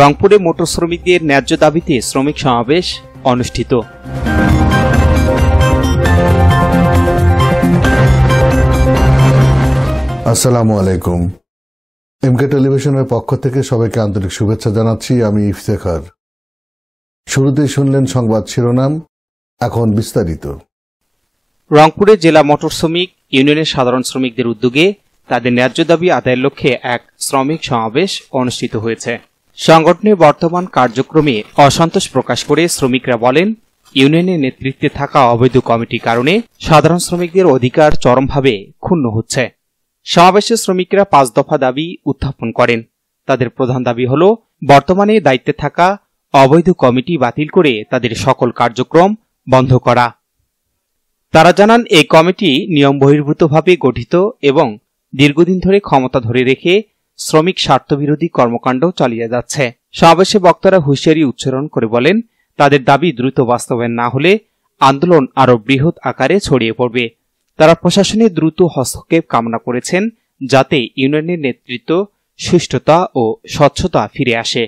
রংপুরে মোটর শ্রমিকদের ন্যায্য দাবিতে শ্রমিক সমাবেশ অনুষ্ঠিত। আসসালামু আলাইকুম। এমকে টেলিভিশনের পক্ষ থেকে সবাইকে আন্তরিক শুভেচ্ছা জানাচ্ছি। আমি ইফতেখার। শুরুতেই শুনলেন সংবাদ শিরোনাম, এখন বিস্তারিত। রংপুরে জেলা মোটর শ্রমিক ইউনিয়নের সাধারণ শ্রমিকদের উদ্যোগে তাদের ন্যায্য দাবি আদায়ের লক্ষ্যে এক শ্রমিক সমাবেশ অনুষ্ঠিত হয়েছে। সংগঠনের বর্তমান কার্যক্রমে অসন্তোষ প্রকাশ করে শ্রমিকরা বলেন, ইউনিয়নের নেতৃত্বে থাকা অবৈধ কমিটির কারণে সাধারণ শ্রমিকদের অধিকার চরমভাবে ক্ষুণ্ণ হচ্ছে। সমাবেশে শ্রমিকরা 5 দফা দাবি উত্থাপন করেন। তাদের প্রধান দাবি হল বর্তমানে দায়িত্বে থাকা অবৈধ কমিটি বাতিল করে তাদের সকল কার্যক্রম বন্ধ করা। তারা জানান, এই কমিটি নিয়ম বহির্ভূতভাবে গঠিত এবং দীর্ঘদিন ধরে ক্ষমতা ধরে রেখে শ্রমিক স্বার্থবিরোধী কর্মকাণ্ড চালিয়ে যাচ্ছে। সমাবেশে বক্তারা হুঁশিয়ারি উচ্চারণ করে বলেন, তাদের দাবি দ্রুত বাস্তবায়ন না হলে আন্দোলন আরও বৃহৎ আকারে ছড়িয়ে পড়বে। তারা প্রশাসনের দ্রুত হস্তক্ষেপ কামনা করেছেন, যাতে ইউনিয়নের নেতৃত্ব, সুষ্ঠুতা ও স্বচ্ছতা ফিরে আসে।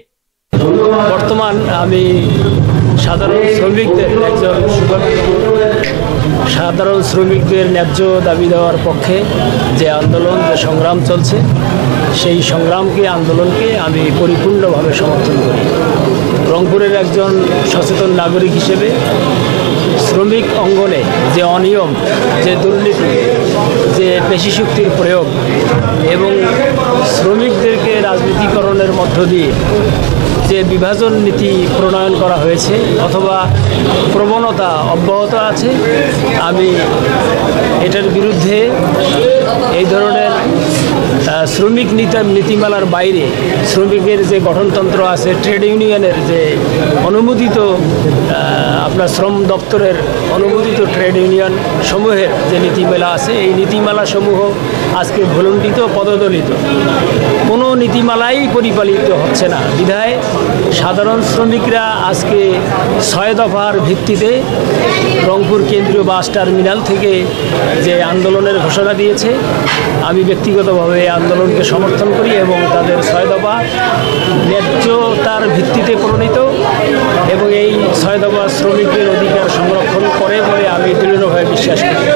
বর্তমান আমি সাধারণ শ্রমিকদের ন্যায্য দাবি দেওয়ার পক্ষে যে আন্দোলন, যে সংগ্রাম চলছে, সেই আন্দোলনকে আমি পরিপূর্ণভাবে সমর্থন করি। রংপুরের একজন সচেতন নাগরিক হিসেবে শ্রমিক অঙ্গনে যে অনিয়ম, যে দুর্নীতি, যে পেশি শক্তির প্রয়োগ এবং শ্রমিকদেরকে রাজনীতিকরণের মধ্য দিয়ে যে বিভাজন নীতি প্রণয়ন করা হয়েছে অথবা প্রবণতা অব্যাহত আছে, আমি এটার বিরুদ্ধে এই ধরনের শ্রমিক নীতিমালার বাইরে শ্রমিকের যে গঠনতন্ত্র আছে, ট্রেড ইউনিয়নের যে অনুমোদিত, আপনার শ্রম দপ্তরের অনুমোদিত ট্রেড ইউনিয়ন সমূহের যে নীতিমালা আছে, এই নীতিমালা সমূহ আজকে ভুলুণ্ঠিত, পদদলিত। কোনো নীতিমালাই পরিপালিত হচ্ছে না বিধায় সাধারণ শ্রমিকরা আজকে 6 দফার ভিত্তিতে রংপুর কেন্দ্রীয় বাস টার্মিনাল থেকে যে আন্দোলনের ঘোষণা দিয়েছে, আমি ব্যক্তিগতভাবে আন্দোলনকে সমর্থন করি এবং তাদের 6 দফা ন্যায্যতার ভিত্তিতে প্রণীত এবং এই 6 দফা শ্রমিকের অধিকার সংরক্ষণ করে বলে আমি দৃঢ়ভাবে বিশ্বাস করি।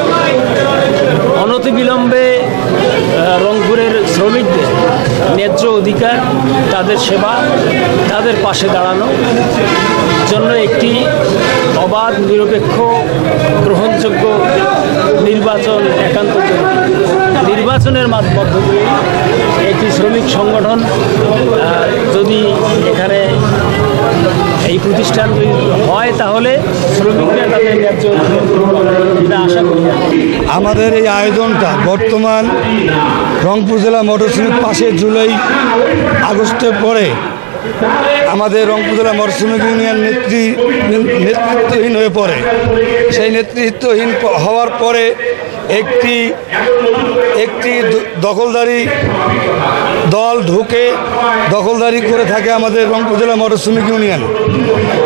অনতিবিলম্বে রংপুরের শ্রমিকদের ন্যায্য অধিকার, তাদের সেবা, তাদের পাশে দাঁড়ানোর জন্য একটি অবাধ, নিরপেক্ষ, গ্রহণযোগ্য নির্বাচন একান্ত জরুরি। নির্বাচনের মধ্য দিয়ে একটি শ্রমিক সংগঠন যদি এখানে এই প্রতিষ্ঠান যদি হয়, তাহলে শ্রমিকরা তাদের ন্যায্য আশা করি। আমাদের এই আয়োজনটা বর্তমান রংপুর জেলা মোটর শ্রমিক পাশে জুলাই আগস্টের পরে আমাদের রংপুর জেলা মোটর শ্রমিক ইউনিয়ন নেতৃত্বহীন হয়ে পড়ে। সেই নেতৃত্বহীন হওয়ার পরে একটি দখলদারি দল ঢুকে দখলদারি করে থাকে আমাদের রংপুর জেলা মোটর শ্রমিক ইউনিয়ন।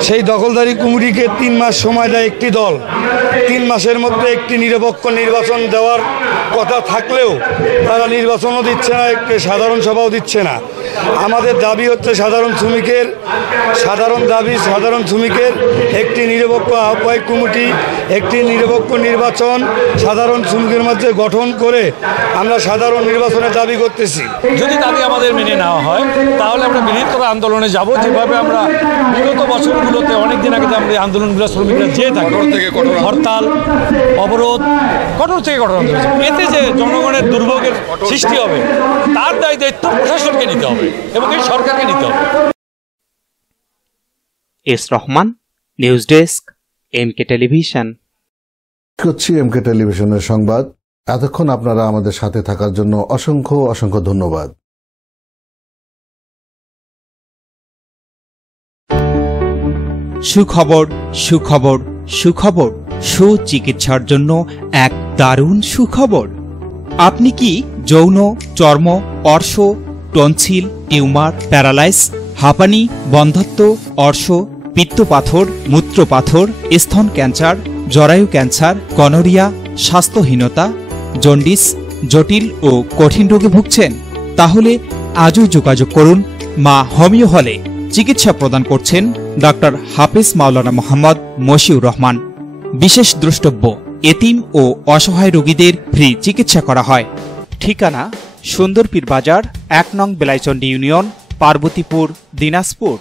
সেই দখলদারি কমিটিকে 3 মাস সময় দেয় একটি দল। 3 মাসের মধ্যে একটি নিরপেক্ষ নির্বাচন দেওয়ার কথা থাকলেও তারা নির্বাচনও দিচ্ছে না, একটি সাধারণ সভাও দিচ্ছে না। আমাদের দাবি হচ্ছে সাধারণ শ্রমিকের একটি নিরপেক্ষ আহ্বায়ক কমিটি, একটি নিরপেক্ষ নির্বাচন সাধারণ শ্রমিকের মধ্যে গঠন করে আমরা সাধারণ নির্বাচনের দাবি করতেছি। যদি দাবি আমাদের মেনে নেওয়া হয়, তাহলে আমরা বৃহত্তর আন্দোলনে যাব। যেভাবে আমরা বিগত বছরগুলোতে অনেকদিন আগে আমরা আন্দোলনগুলো শ্রমিকরা যেয়ে থাকি, হরতাল, অবরোধ, কঠোর থেকে কঠোর, এতে যে জনগণের দুর্ভোগের সৃষ্টি হবে, তার দায়িত্ব প্রশাসনকে নিতে হবে এবং এই সরকারকে নিতে হবে। S Rahman, news desk, MK television. হচ্ছে এমকে টেলিভিশনের সংবাদ। এতক্ষণ আপনারা আমাদের সাথে থাকার জন্য অসংখ্য অসংখ্য ধন্যবাদ। সুখবর, সুখবর, সুখবর। সুচিকিৎসার জন্য এক দারুণ সুখবর। আপনি কি যৌন, চর্ম, অর্শ, টনসিল, টিউমার, প্যারালাইস, হাঁপানি, বন্ধ্যাত্ব, অর্শ, পিত্তপাথর, মূত্রপাথর, স্তন ক্যান্সার, জরায়ু ক্যান্সার, গনোরিয়া, স্বাস্থ্যহীনতা, জন্ডিস, জটিল ও কঠিন রোগে ভুগছেন? তাহলে আজই যোগাযোগ করুন মা হোমিও হলে। চিকিৎসা প্রদান করছেন ডাক্তার হাফিজ মাওলানা মোহাম্মদ মশিউর রহমান। বিশেষ দ্রষ্টব্য, এতিম ও অসহায় রোগীদের ফ্রি চিকিৎসা করা হয়। ঠিকানা সুন্দরপীর বাজার 1 নং বেলাইচন্ডী ইউনিয়ন, পার্বতীপুর, দিনাজপুর।